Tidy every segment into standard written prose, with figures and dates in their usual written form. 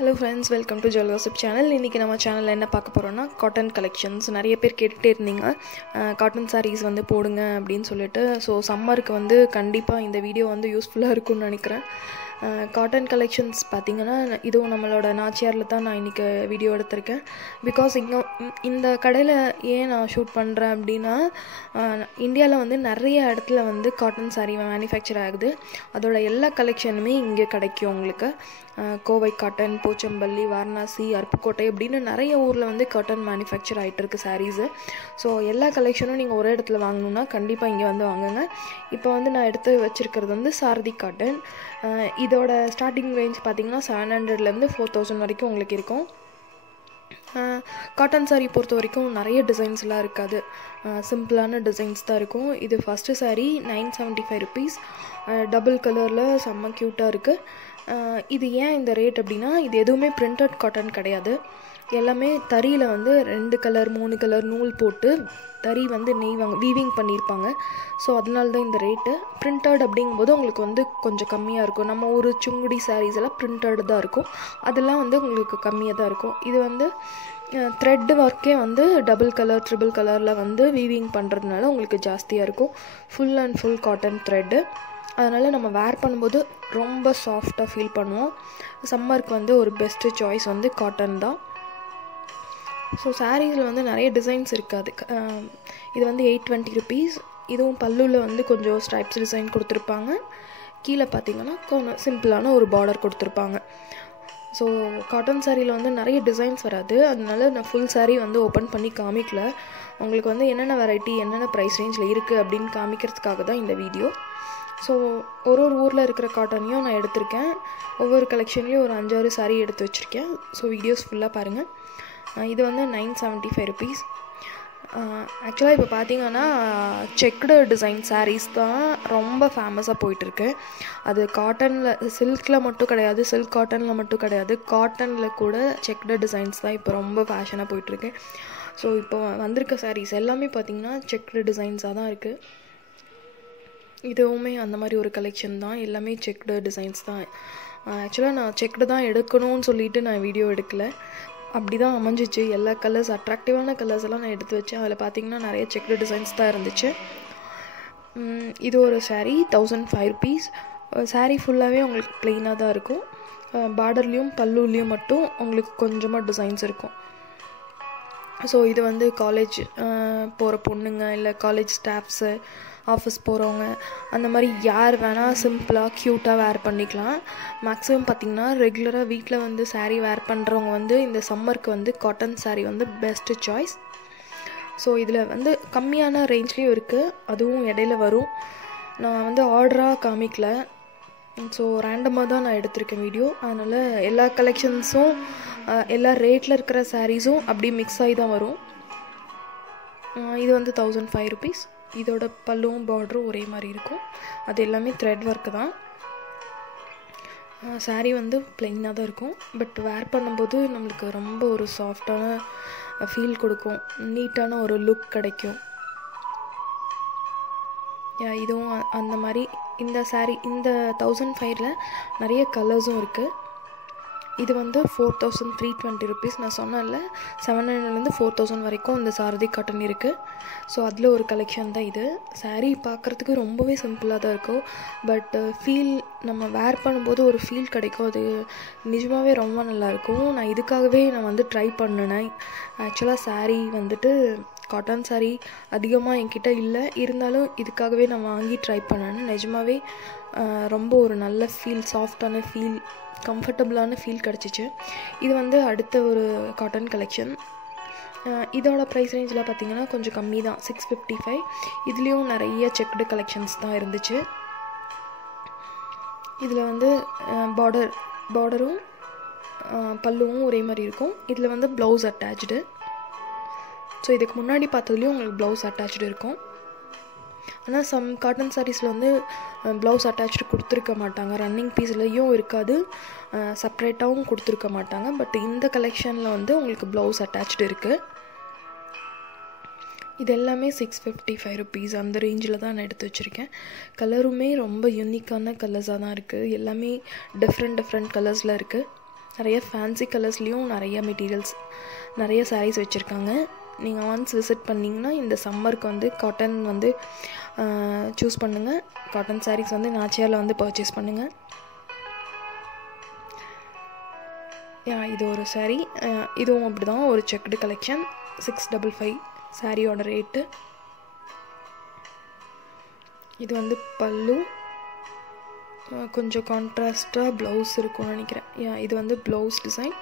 Hello friends, welcome to Jewel Gossip channel. இன்னைக்கு நம்ம சேனல்ல என்ன பார்க்க போறோம்னா காட்டன் கலெக்ஷன்ஸ். நிறைய பேர் கேட்டுட்டே இருந்தீங்க காட்டன் sarees வந்து போடுங்க அப்படினு சொல்லிட்டு. சோ சம்மருக்கு வந்து கண்டிப்பா இந்த வீடியோ வந்து யூஸ்ஃபுல்லா இருக்கும்னு நினைக்கிறேன். காட்டன் கலெக்ஷன்ஸ் பாத்தீங்கன்னா இதுவும் நம்மளோட நாச்சியார்ல தான் நான் இன்னைக்கு வீடியோ எடுத்திருக்கேன். பிகாஸ் இந்த கடையில ஏன் நான் ஷூட் பண்றேன் அப்படினா இந்தியால வந்து நிறைய இடத்துல வந்து காட்டன் saree manufacture ஆகுது. அதோட எல்லா கலெக்ஷனுமே இங்க கிடைக்கும் உங்களுக்கு. கோவை காட்டன், போச்சம்பள்ளி, வாரணாசி, அருப்புக்கோட்டை அப்படின்னு நிறைய ஊரில் வந்து காட்டன் மேனுஃபேக்சர் ஆகிட்டு இருக்கு சாரீஸு. ஸோ எல்லா கலெக்ஷனும் நீங்கள் ஒரே இடத்துல வாங்கணுன்னா கண்டிப்பாக இங்கே வந்து வாங்குங்க. இப்போ வந்து நான் எடுத்து வச்சுருக்கிறது வந்து சாரதி காட்டன். இதோட ஸ்டார்டிங் ரேஞ்ச் பார்த்தீங்கன்னா 700லேருந்து 4000 வரைக்கும் உங்களுக்கு இருக்கும். காட்டன் சாரீ பொறுத்த வரைக்கும் நிறைய டிசைன்ஸ்லாம் இருக்காது, சிம்பிளான டிசைன்ஸ் தான் இருக்கும். இது ஃபஸ்ட்டு சாரீ 975 rupees, டபுள் கலரில் செம்ம க்யூட்டாக இருக்குது. இது ஏன் இந்த ரேட் அப்படின்னா இது எதுவுமே பிரிண்டட் காட்டன் கிடையாது. எல்லாமே தறியில் வந்து 2 கலர் 3 கலர் நூல் போட்டு தறி வந்து நெய்வாங்க, வீவிங் பண்ணியிருப்பாங்க. ஸோ அதனால தான் இந்த ரேட்டு. பிரிண்டட் அப்படிங்கும்போது உங்களுக்கு வந்து கொஞ்சம் கம்மியாக இருக்கும். நம்ம ஒரு சுங்குடி சாரீஸ் எல்லாம் பிரிண்டட் தான் இருக்கும், அதெல்லாம் வந்து உங்களுக்கு கம்மியாக தான் இருக்கும். இது வந்து த்ரெட் ஒர்க்கே வந்து டபுள் கலர் ட்ரிபிள் கலரில் வந்து வீவிங் பண்ணுறதுனால உங்களுக்கு ஜாஸ்தியாக இருக்கும். Full and full cotton thread. அதனால் நம்ம வேர் பண்ணும்போது ரொம்ப சாஃப்டாக ஃபீல் பண்ணுவோம். சம்மருக்கு வந்து ஒரு பெஸ்ட்டு சாய்ஸ் வந்து காட்டன் தான். ஸோ சாரீஸில் வந்து நிறைய டிசைன்ஸ் இருக்காது. இது வந்து 820 rupees. இதுவும் பல்லுவில் வந்து கொஞ்சம் ஸ்ட்ரைப்ஸ் டிசைன் கொடுத்துருப்பாங்க. கீழே பார்த்தீங்கன்னா கொஞ்சம் சிம்பிளான ஒரு பார்டர் கொடுத்துருப்பாங்க. ஸோ காட்டன் சாரியில் வந்து நிறைய டிசைன்ஸ் வராது, அதனால நான் ஃபுல் சாரீ வந்து ஓப்பன் பண்ணி காமிக்கல. உங்களுக்கு வந்து என்னென்ன வெரைட்டி என்னென்ன ப்ரைஸ் ரேஞ்சில் இருக்குது அப்படின்னு காமிக்கிறதுக்காக தான் இந்த வீடியோ. ஸோ ஒரு ஊரில் இருக்கிற காட்டனையும் நான் எடுத்திருக்கேன். ஒவ்வொரு கலெக்ஷன்லேயும் ஒரு 5-6 சாரீ எடுத்து வச்சுருக்கேன். ஸோ வீடியோஸ் ஃபுல்லாக பாருங்கள். இது வந்து 975 rupees. ஆக்சுவலாக இப்போ பார்த்தீங்கன்னா செக்குடு டிசைன் சாரீஸ் தான் ரொம்ப ஃபேமஸாக போயிட்டுருக்கு. அது காட்டனில் சில்கில் மட்டும் கிடையாது, சில்க் காட்டனில் மட்டும் கிடையாது, காட்டனில் கூட செக்குடு டிசைன்ஸ் தான் இப்போ ரொம்ப ஃபேஷனாக போயிட்டுருக்கு. ஸோ இப்போ வந்திருக்க சாரீஸ் எல்லாமே பார்த்திங்கன்னா செக்குடு டிசைன்ஸாக தான் இருக்குது. இதுவுமே அந்த மாதிரி ஒரு கலெக்ஷன் தான், எல்லாமே செக்குடு டிசைன்ஸ் தான். ஆக்சுவலாக நான் செக்குடு தான் எடுக்கணும்னு சொல்லிட்டு நான் வீடியோ எடுக்கலை, அப்படி தான் அமைஞ்சிச்சு. எல்லா கலர்ஸ் அட்ராக்டிவான கலர்ஸ் எல்லாம் நான் எடுத்து வச்சேன். அதில் பார்த்தீங்கன்னா நிறைய செக்குடு டிசைன்ஸ் தான் இருந்துச்சு. இது ஒரு சாரீ 1005 rupees. சாரீ ஃபுல்லாகவே உங்களுக்கு ப்ளெயினாக தான் இருக்கும். பார்டர்லேயும் பல்லுலேயும் மட்டும் உங்களுக்கு கொஞ்சமாக டிசைன்ஸ் இருக்கும். ஸோ இது வந்து காலேஜ் போகிற பொண்ணுங்க, இல்லை காலேஜ் ஸ்டாஃப்ஸு, ஆஃபீஸ் போகிறவங்க, அந்த மாதிரி யார் வேணால் சிம்பிளாக க்யூட்டாக வேர் பண்ணிக்கலாம். மேக்ஸிமம் பார்த்திங்கன்னா ரெகுலராக வீட்டில் வந்து சாரீ வேர் பண்ணுறவங்க வந்து இந்த சம்மருக்கு வந்து காட்டன் சாரீ வந்து பெஸ்ட்டு சாய்ஸ். ஸோ இதில் வந்து கம்மியான ரேஞ்ச்லேயும் இருக்குது, அதுவும் இடையில வரும். நான் வந்து ஆர்டராக காமிக்கல, ஸோ ரேண்டமாக தான் நான் எடுத்திருக்கேன் வீடியோ. அதனால் எல்லா கலெக்ஷன்ஸும் எல்லா ரேட்டில் இருக்கிற சாரீஸும் அப்படி மிக்ஸ் ஆகி தான் வரும். இது வந்து 1005 rupees. இதோட பல்லுவும் பார்டரும் ஒரே மாதிரி இருக்கும். அது எல்லாமே த்ரெட் ஒர்க்கு தான். சாரீ வந்து ப்ளெயினாக தான் இருக்கும், பட் வேர் பண்ணும்போது நம்மளுக்கு ரொம்ப ஒரு சாஃப்டான ஃபீல் கொடுக்கும், நீட்டான ஒரு லுக் கிடைக்கும். இதுவும் அந்த மாதிரி. இந்த சாரீ இந்த 1005ல் நிறைய கலர்ஸும் இருக்குது. இது வந்து 4320 rupees. நான் சொன்னேன்ல 700லேருந்து 4000 வரைக்கும் இந்த சாரதி காட்டன் இருக்குது. ஸோ அதில் ஒரு கலெக்ஷன் தான் இது. சாரீ பார்க்குறதுக்கு ரொம்பவே சிம்பிளாக தான் இருக்கும், பட் ஃபீல் நம்ம வேர் பண்ணும்போது ஒரு ஃபீல் கிடைக்கும். அது நிஜமாகவே ரொம்ப நல்லாயிருக்கும். நான் இதுக்காகவே நான் வந்து ட்ரை பண்ணினேன். ஆக்சுவலாக சாரீ வந்துட்டு காட்டன் சாரீ அதிகமாக என்கிட்ட இல்லை, இருந்தாலும் இதுக்காகவே நான் வாங்கி ட்ரை பண்ணேன். நிஜமாகவே ரொம்ப ஒரு நல்ல ஃபீல், சாஃப்டான ஃபீல், கம்ஃபர்டபுளான ஃபீல் கிடச்சிச்சு. இது வந்து அடுத்த ஒரு காட்டன் கலெக்ஷன். இதோட ப்ரைஸ் ரேஞ்சில் பார்த்திங்கன்னா கொஞ்சம் கம்மி தான், 655. இதுலேயும் நிறைய செக்குடு கலெக்ஷன்ஸ் தான் இருந்துச்சு. இதில் வந்து பார்டரும் பல்லுவும் ஒரே மாதிரி இருக்கும். இதில் வந்து ப்ளவுஸ் அட்டாச்சு. ஸோ இதுக்கு முன்னாடி பார்த்ததுலேயும் உங்களுக்கு ப்ளவுஸ் அட்டாச்சு இருக்கும். ஆனால் சம் காட்டன் சாரீஸில் வந்து ப்ளவுஸ் அட்டாச்சு கொடுத்துருக்க மாட்டாங்க, ரன்னிங் பீஸ்லேயும் இருக்காது, செப்ரேட்டாகவும் கொடுத்துருக்க மாட்டாங்க. பட் இந்த கலெக்ஷனில் வந்து உங்களுக்கு ப்ளவுஸ் அட்டாச்சு இருக்குது. இது எல்லாமே 655 rupees அந்த ரேஞ்சில் தான் நான் எடுத்து வச்சுருக்கேன். கலருமே ரொம்ப யூனிக்கான கலர்ஸாக தான் இருக்குது, எல்லாமே டிஃப்ரெண்ட் கலர்ஸில் இருக்குது. நிறைய ஃபேன்சி கலர்ஸ்லேயும் நிறைய மெட்டீரியல்ஸ், நிறைய சாரீஸ் வச்சுருக்காங்க. நீங்கள் ஒன்ஸ் விசிட் பண்ணிங்கன்னா இந்த சம்மருக்கு வந்து காட்டன் வந்து சூஸ் பண்ணுங்கள். காட்டன் சாரீஸ் வந்து நாச்சியாரில் வந்து பர்ச்சேஸ் பண்ணுங்கள். இது ஒரு சாரீ, இதுவும் அப்படி தான், ஒரு செக்குடு கலெக்ஷன். 655 சாரியோட ரேட்டு. இது வந்து பல்லு, கொஞ்சம் கான்ட்ராஸ்டாக ப்ளவுஸ் இருக்கும்னு நினைக்கிறேன். இது வந்து ப்ளவுஸ் டிசைன்.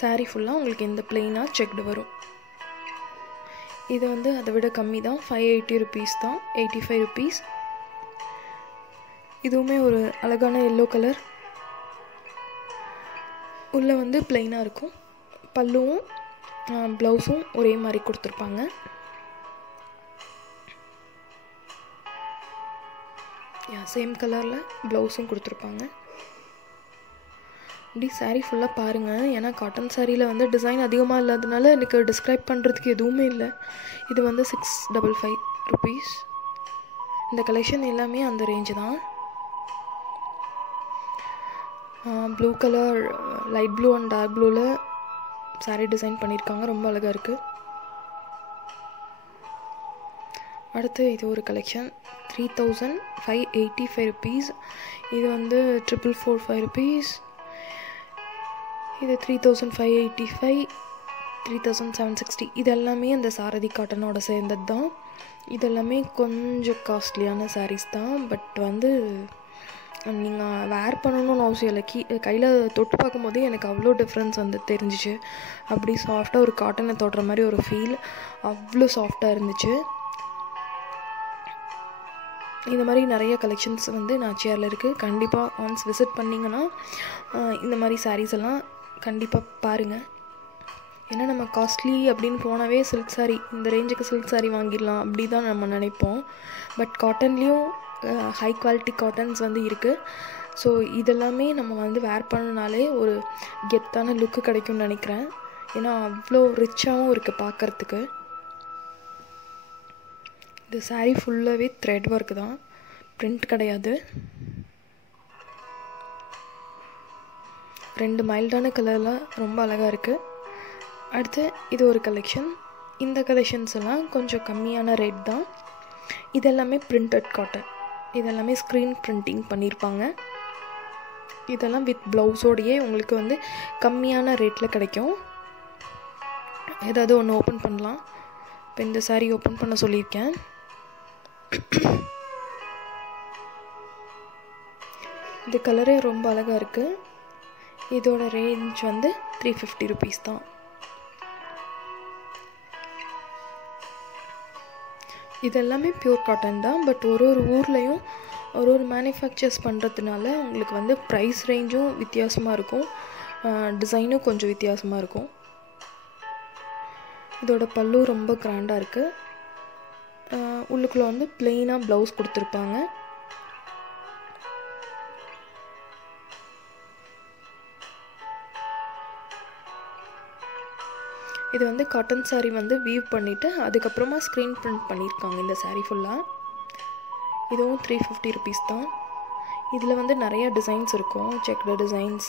சாரீ ஃபுல்லாக உங்களுக்கு இந்த பிளெயினாக செக்டு வரும். இது வந்து அதை விட கம்மி தான், 580 ருபீஸ் தான், 85 ருபீஸ். இதுவுமே ஒரு அழகான எல்லோ கலர். உள்ளே வந்து பிளெயினாக இருக்கும். பல்லுவும் ப்ளவுஸும் ஒரே மாதிரி கொடுத்துருப்பாங்க. சேம் கலரில் ப்ளவுஸும் கொடுத்துருப்பாங்க. இப்படி சாரீ ஃபுல்லாக பாருங்கள். ஏன்னா காட்டன் சாரியில் வந்து டிசைன் அதிகமாக இல்லாததுனால எனக்கு டிஸ்கிரைப் பண்ணுறதுக்கு எதுவுமே இல்லை. இது வந்து 655 ருபீஸ். இந்த கலெக்ஷன் எல்லாமே அந்த ரேஞ்சு தான். Blue colour, light blue and dark ப்ளூவில் சாரீ டிசைன் பண்ணியிருக்காங்க. ரொம்ப அழகாக இருக்குது. அடுத்து இது ஒரு கலெக்ஷன், 3585 ருபீஸ். இது வந்து 4445 ருபீஸ். இது 3585, 3760. இது எல்லாமே அந்த சாரதி காட்டனோட சேர்ந்தது தான். இதெல்லாமே கொஞ்சம் காஸ்ட்லியான சாரீஸ் தான். பட் வந்து நீங்கள் வேர் பண்ணணும்னு அவசியம் இல்லை. கையில் தொட்டு பார்க்கும்போதே எனக்கு அவ்வளோ டிஃப்ரென்ஸ் வந்து தெரிஞ்சிச்சு. அப்படி சாஃப்டாக ஒரு காட்டனை தொடுற மாதிரி ஒரு ஃபீல், அவ்வளோ சாஃப்டாக இருந்துச்சு. இந்த மாதிரி நிறைய கலெக்ஷன்ஸ் வந்து நாச்சியாரில் இருக்குது. கண்டிப்பாக ஒன்ஸ் விசிட் பண்ணிங்கன்னா இந்த மாதிரி சாரீஸ் எல்லாம் கண்டிப்பாக பாருங்கள். ஏன்னா நம்ம காஸ்ட்லி அப்படின்னு போனாவே சில்க் சாரீ, இந்த ரேஞ்சுக்கு சில்க் சாரீ வாங்கிடலாம் அப்படி தான் நம்ம நினைப்போம். பட் காட்டன்லேயும் ஹை குவாலிட்டி காட்டன்ஸ் வந்து இருக்குது. ஸோ இதெல்லாமே நம்ம வந்து வேர் பண்ணனாலே ஒரு கெத்தான லுக்கு கிடைக்கும்னு நினைக்கிறேன். ஏன்னா அவ்வளோ ரிச்சாகவும் இருக்குது பார்க்குறதுக்கு. இந்த சாரீ ஃபுல்லாகவே த்ரெட் ஒர்க் தான், பிரிண்ட் கிடையாது. 2 மைல்டான கலரில் ரொம்ப அழகாக இருக்குது. அடுத்து இது ஒரு கலெக்ஷன். இந்த கலெக்ஷன்ஸ் எல்லாம் கொஞ்சம் கம்மியான ரேட் தான். இதெல்லாமே பிரிண்டட் காட்டன். இதெல்லாமே ஸ்க்ரீன் பிரிண்டிங் பண்ணியிருப்பாங்க. இதெல்லாம் வித் ப்ளவுஸோடையே உங்களுக்கு வந்து கம்மியான ரேட்டில் கிடைக்கும். ஏதாவது ஒன்று ஓப்பன் பண்ணலாம். இப்போ இந்த சாரீ ஓப்பன் பண்ண சொல்லியிருக்கேன். இந்த கலரே ரொம்ப அழகாக இருக்குது. இதோட ரேஞ்ச் வந்து 350 ருபீஸ் தான். இதெல்லாமே பியூர் காட்டன் தான். பட் ஒரு ஊர்லேயும் ஒரு மேனுஃபேக்சர்ஸ் பண்ணுறதுனால உங்களுக்கு வந்து ப்ரைஸ் ரேஞ்சும் வித்தியாசமாக இருக்கும், டிசைனும் கொஞ்சம் வித்தியாசமாக இருக்கும். இதோட பல்லு ரொம்ப கிராண்டாக இருக்குது. உள்ளுக்குள்ளே வந்து பிளெயினாக ப்ளவுஸ் கொடுத்துருப்பாங்க. இது வந்து காட்டன் சாரீ வந்து வீவ் பண்ணிவிட்டு அதுக்கப்புறமா ஸ்க்ரீன் பிரிண்ட் பண்ணியிருக்காங்க இந்த சாரீ ஃபுல்லாக. இதுவும் 350 ருபீஸ் தான். இதில் வந்து நிறைய டிசைன்ஸ் இருக்கும். செக்டு டிசைன்ஸ்,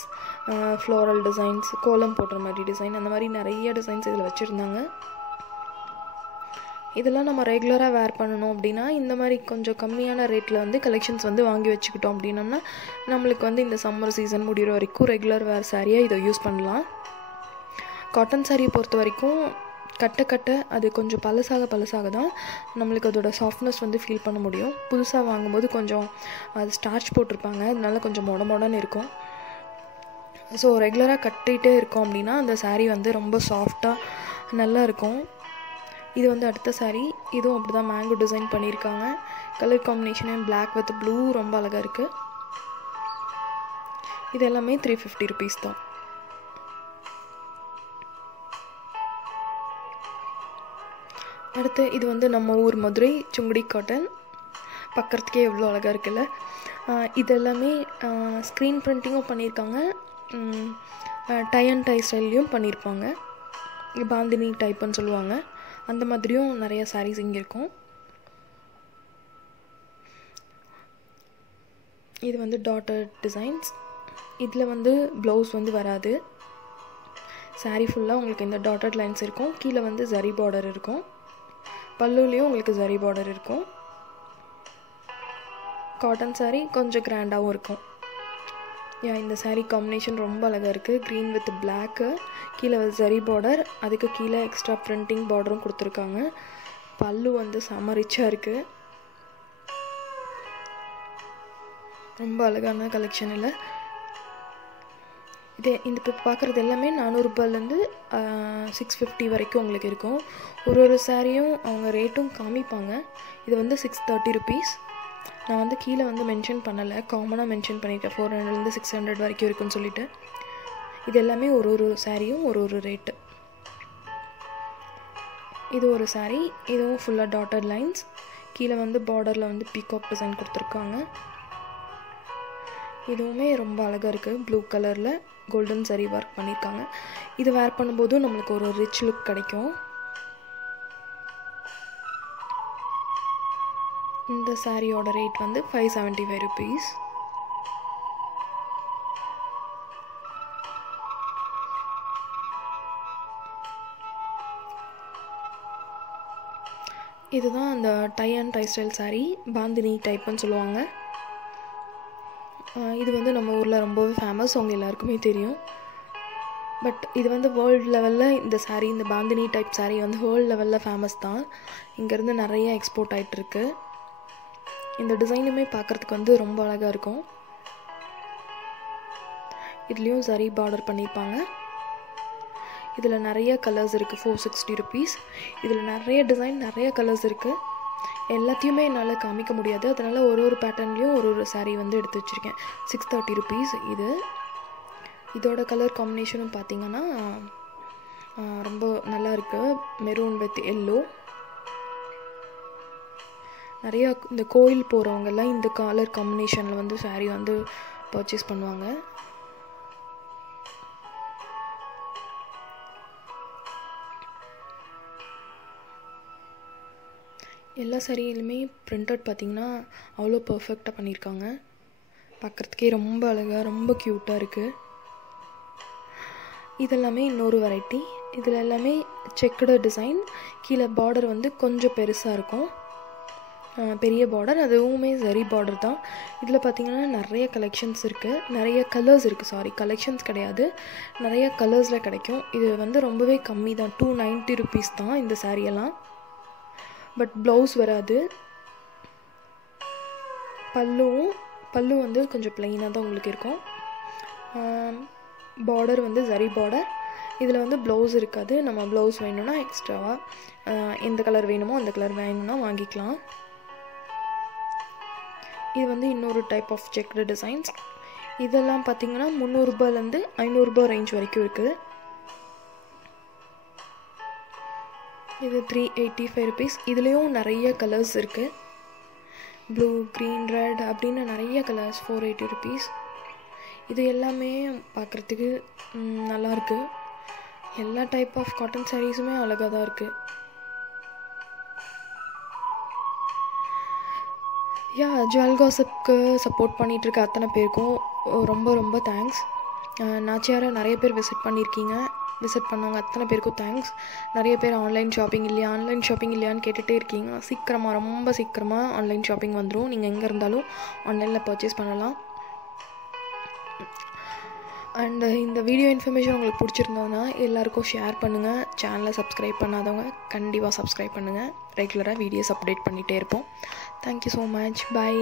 ஃப்ளோரல் டிசைன்ஸ், கோலம் போடுற மாதிரி டிசைன், அந்த மாதிரி நிறைய டிசைன்ஸ் இதில் வச்சுருந்தாங்க. இதெல்லாம் நம்ம ரெகுலராக வேர் பண்ணணும் அப்படின்னா இந்த மாதிரி கொஞ்சம் கம்மியான ரேட்டில் வந்து கலெக்ஷன்ஸ் வந்து வாங்கி வச்சுக்கிட்டோம் அப்படின்னோம்னா நம்மளுக்கு வந்து இந்த சம்மர் சீசன் முடிகிற வரைக்கும் ரெகுலர் வேர் சாரியாக இதை யூஸ் பண்ணலாம். காட்டன் சாரியை பொறுத்த வரைக்கும் கட்ட அது கொஞ்சம் பழசாக தான் நம்மளுக்கு அதோட சாஃப்ட்னஸ் வந்து ஃபீல் பண்ண முடியும். புதுசாக வாங்கும்போது கொஞ்சம் அது ஸ்டார்ச் போட்டிருப்பாங்க, அதனால கொஞ்சம் மொடன்னு இருக்கும். ஸோ ரெகுலராக கட்டிகிட்டே இருக்கோம் அப்படின்னா அந்த சாரீ வந்து ரொம்ப சாஃப்டாக நல்லா இருக்கும். இது வந்து அடுத்த சாரீ. இதுவும் அப்படி தான் மேங்கோ டிசைன் பண்ணியிருக்காங்க. Colour combination black with blue ரொம்ப அழகாக இருக்குது. இது எல்லாமே 350 ருபீஸ் தான். அடுத்து இது வந்து நம்ம ஊர் மதுரை சுங்குடி காட்டன். பார்க்குறதுக்கே எவ்வளோ அழகாக இருக்குல்ல. இதெல்லாமே ஸ்க்ரீன் பிரிண்டிங்கும் பண்ணியிருக்காங்க, டை அண்ட் டை ஸ்டைல்லையும் பண்ணியிருப்பாங்க. பாந்தினி டைப்புன்னு சொல்லுவாங்க. அந்த மாதிரியும் நிறைய சாரீஸ் இங்கே இருக்கும். இது வந்து டாட்டர் டிசைன்ஸ். இதில் வந்து ப்ளவுஸ் வந்து வராது. சாரீ ஃபுல்லாக உங்களுக்கு இந்த டாட்டட் லைன்ஸ் இருக்கும். கீழே வந்து ஜரி பார்டர் இருக்கும். பல்லுலேயும் உங்களுக்கு ஜரி பார்டர் இருக்கும். காட்டன் சாரீ கொஞ்சம் கிராண்டாகவும் இருக்கும். இந்த சாரீ காம்பினேஷன் ரொம்ப அழகாக இருக்குது. க்ரீன் வித் பிளாக்கு, கீழே ஜரி பார்டர், அதுக்கு கீழே எக்ஸ்ட்ரா பிரிண்டிங் பார்டரும் கொடுத்துருக்காங்க. பல்லு வந்து செம ரிச்சாக இருக்குது. ரொம்ப அழகான கலெக்ஷன். இல்லை இந்த இப்போ பார்க்குறது எல்லாமே 400 ரூபாயிலேருந்து 650 வரைக்கும் உங்களுக்கு இருக்கும். ஒரு சாரியும் அவங்க ரேட்டும் காமிப்பாங்க. இது வந்து 630 rupees. நான் வந்து கீழே வந்து மென்ஷன் பண்ணலை, காமனாக மென்ஷன் பண்ணியிருக்கேன் 400லேருந்து 600 வரைக்கும் இருக்குன்னு சொல்லிட்டு. இது எல்லாமே ஒரு சாரியும் ஒரு ரேட்டு. இது ஒரு சாரீ, இதுவும் ஃபுல்லாக டாட்டட் லைன்ஸ், கீழே வந்து பார்டரில் வந்து பீகாக் டிசைன் கொடுத்துருக்காங்க. இதுவுமே ரொம்ப அழகாக இருக்குது. ப்ளூ கலரில் கோல்டன் சரி ஒர்க் பண்ணியிருக்காங்க. இது வேர் பண்ணும்போதும் நம்மளுக்கு ஒரு ரிச் லுக் கிடைக்கும். இந்த சாரியோட ரேட் வந்து 575 rupees. இதுதான் அந்த tie and tie style sari, bandhani டைப்புன்னு சொல்லுவாங்க. இது வந்து நம்ம ஊரில் ரொம்பவே ஃபேமஸ், அவங்க எல்லாருக்குமே தெரியும். பட் இது வந்து வேர்ல்டு லெவலில் இந்த சாரீ, இந்த பாந்தினி டைப் சாரீ வந்து வேர்ல்டு லெவலில் ஃபேமஸ் தான். இங்கேருந்து நிறைய எக்ஸ்போர்ட் ஆகிட்டுருக்கு. இந்த டிசைனுமே பார்க்குறதுக்கு வந்து ரொம்ப அழகாக இருக்கும். இதுலேயும் சரி பார்டர் பண்ணியிருப்பாங்க. இதில் நிறைய கலர்ஸ் இருக்குது. 460 rupees. இதில் நிறைய டிசைன், நிறைய கலர்ஸ் இருக்குது. எல்லாத்தையுமே என்னால் காமிக்க முடியாது, அதனால் ஒரு பேட்டர்ன்லேயும் ஒரு சாரீ வந்து எடுத்து வச்சுருக்கேன். 630 rupees. இதோட கலர் காம்பினேஷனும் பார்த்திங்கன்னா ரொம்ப நல்லா இருக்குது. Maroon with yellow. நிறைய இந்த கோயில் போகிறவங்கெல்லாம் இந்த கலர் காம்பினேஷனில் வந்து சாரீ வந்து பர்ச்சேஸ் பண்ணுவாங்க. எல்லா சாரியிலுமே பிரிண்டட் பார்த்திங்கன்னா அவ்வளோ பர்ஃபெக்டாக பண்ணியிருக்காங்க. பார்க்குறதுக்கே ரொம்ப அழகாக, ரொம்ப க்யூட்டாக இருக்குது. இதெல்லாமே இன்னொரு வெரைட்டி. இதில் எல்லாமே செக்குடு டிசைன். கீழே பார்டர் வந்து கொஞ்சம் பெருசாக இருக்கும், பெரிய பார்டர். அதுவுமே சரி பார்டர் தான். இதில் பார்த்திங்கன்னா நிறைய கலெக்ஷன்ஸ் இருக்குது, நிறைய கலர்ஸ் இருக்குது. கலெக்ஷன்ஸ் கிடையாது, நிறைய கலர்ஸில் கிடைக்கும். இது வந்து ரொம்பவே கம்மி தான், 290 rupees தான் இந்த சாரியெல்லாம். பட் ப்ளவுஸ் வராது. பல்லு வந்து கொஞ்சம் ப்ளைனாக தான் உங்களுக்கு இருக்கும். பார்டர் வந்து சரி பார்டர். இதில் வந்து ப்ளவுஸ் இருக்காது. நம்ம ப்ளவுஸ் வேணும்னா எக்ஸ்ட்ராவாக எந்த கலர் வேணுமோ அந்த கலர் வேணும்னா வாங்கிக்கலாம். இது வந்து இன்னொரு டைப் ஆஃப் செக்டு டிசைன்ஸ். இதெல்லாம் பார்த்திங்கன்னா 300 ரூபாயிலேருந்து 500 ரூபாய் ரேஞ்ச் வரைக்கும் இருக்குது. இது 385 rupees. இதுலேயும் நிறைய கலர்ஸ் இருக்குது. ப்ளூ, க்ரீன், ரெட் அப்படின்னு நிறைய கலர்ஸ். 480 rupees. இது எல்லாமே பார்க்குறதுக்கு நல்லாயிருக்கு. எல்லா டைப் ஆஃப் காட்டன் சாரீஸுமே அழகாக தான் இருக்குது. ஜுவல் காசிப்க்கு சப்போர்ட் பண்ணிகிட்ருக்க அத்தனை பேருக்கும் ரொம்ப ரொம்ப தேங்க்ஸ். நாச்சியாரை நிறைய பேர் விசிட் பண்ணியிருக்கீங்க. விசிட் பண்ணவங்க அத்தனை பேருக்கும் தேங்க்ஸ். நிறைய பேர் ஆன்லைன் ஷாப்பிங் இல்லையான்னு கேட்டுகிட்டே இருக்கீங்க. ரொம்ப சீக்கிரமாக ஆன்லைன் ஷாப்பிங் வந்துடும். நீங்கள் எங்கே இருந்தாலும் ஆன்லைனில் பர்ச்சேஸ் பண்ணலாம். அண்ட் இந்த வீடியோ இன்ஃபர்மேஷன் உங்களுக்கு பிடிச்சிருந்தோன்னா எல்லாருக்கும் ஷேர் பண்ணுங்கள். சேனலை சப்ஸ்கிரைப் பண்ணாதவங்க கண்டிப்பாக சப்ஸ்கிரைப் பண்ணுங்கள். ரெகுலராக வீடியோஸ் அப்டேட் பண்ணிகிட்டே இருப்போம். Thank you so much. பை.